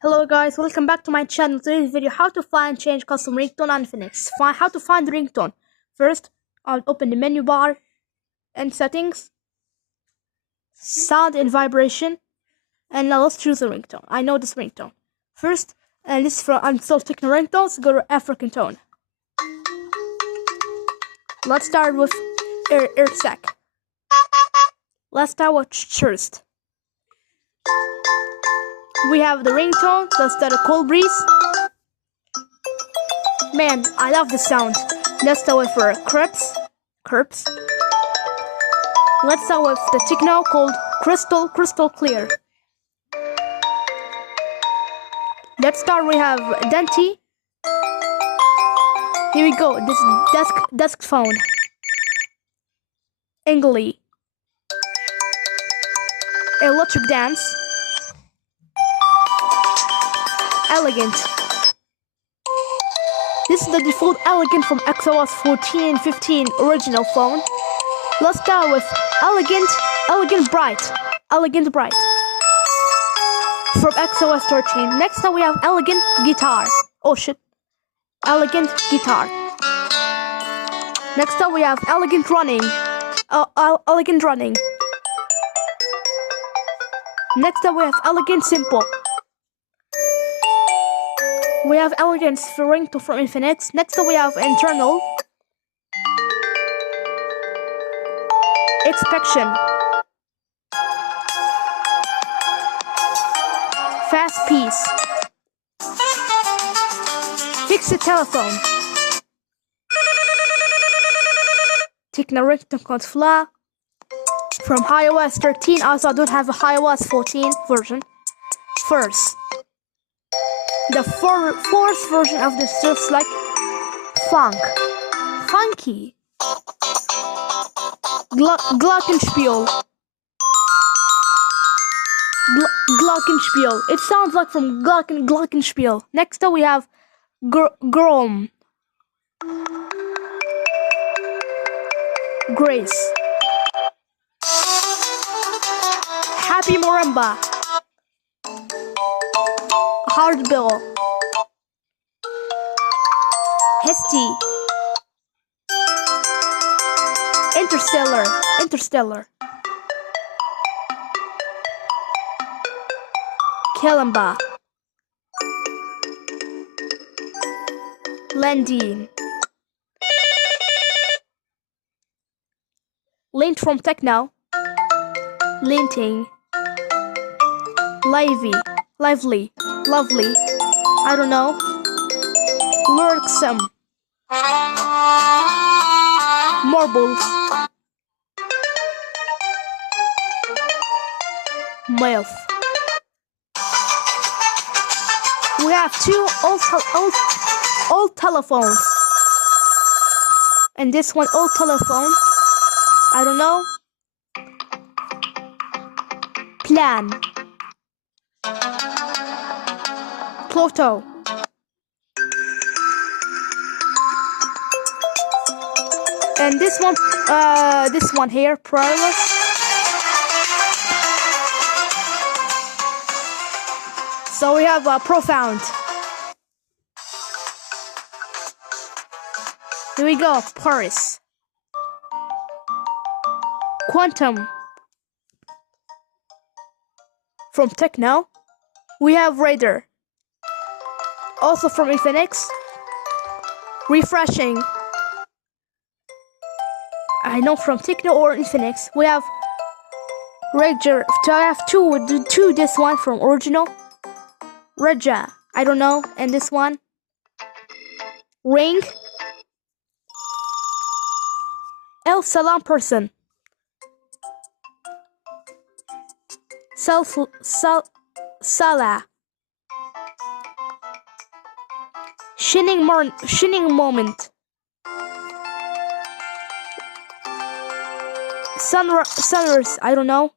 Hello guys, welcome back to my channel. Today's video, how to find change custom ringtone on Phoenix. How to find the ringtone. First, I'll open the menu bar and settings, sound and vibration, and now let's choose the ringtone. I know this ringtone. First, and this is from Uninstall Techno Ringtones, go to African tone. Let's start with AirSec. Let's start with first. We have the ringtone, let's start a cold breeze. Man, I love the sound. Let's start with Crepes. Let's start with the techno called Crystal Clear. Let's start, we have Denti. Here we go, this is desk phone. Ingly. Electric Dance. Elegant. This is the default Elegant from XOS 14 and 15 original phone. Let's start with Elegant Bright from XOS 13. Next up we have Elegant Guitar. Oh shit. Elegant Guitar. Next up we have Elegant Running. Elegant Running. Next up we have Elegant Simple. We have Elegant ringtone from Infinix. Next up we have Internal. Inspection. Fast Piece. Fix the telephone. Techno ringtone called Fla. From iOS 13, also I don't have a iOS 14 version. First. The fourth version of this just like funky. Glockenspiel. Glockenspiel. It sounds like from Glockenspiel. Next up we have Grom. Grace. Happy Marimba. Hard Bill. Histy. Interstellar. Kalamba. Lendine. Lint from Techno. Linting. Lively. I don't know. Lurksome. Marbles. Milf. We have two old telephones. And this one old telephone. I don't know. Plan. Pluto. And this one here, Prowess. So we have Profound. Here we go, Paris. Quantum. From Techno, we have Raider. Also from Infinix, Refreshing. I know from Techno or Infinix. We have Rager. I have two. This one from original. Regia. I don't know. And this one. Ring. El Salam Person. Salah. Shining Moment. Sunrise, I don't know.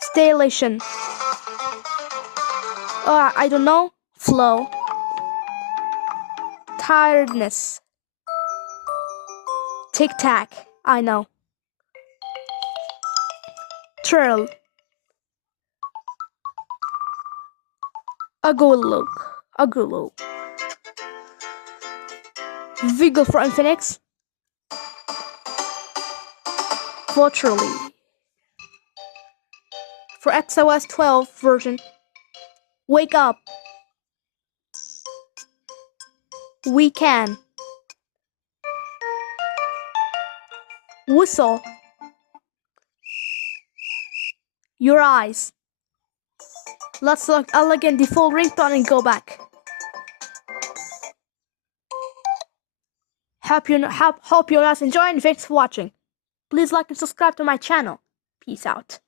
Station. I don't know. Flow. Tiredness. Tic Tac, I know. Trail. Agolo. Agolo. Vigo for Infinix. Virtually. For XOS 12 version. Wake up. We can. Whistle. Your eyes. Let's select elegant default ringtone and go back. Hope you're not enjoying. Thanks for watching. Please like and subscribe to my channel. Peace out.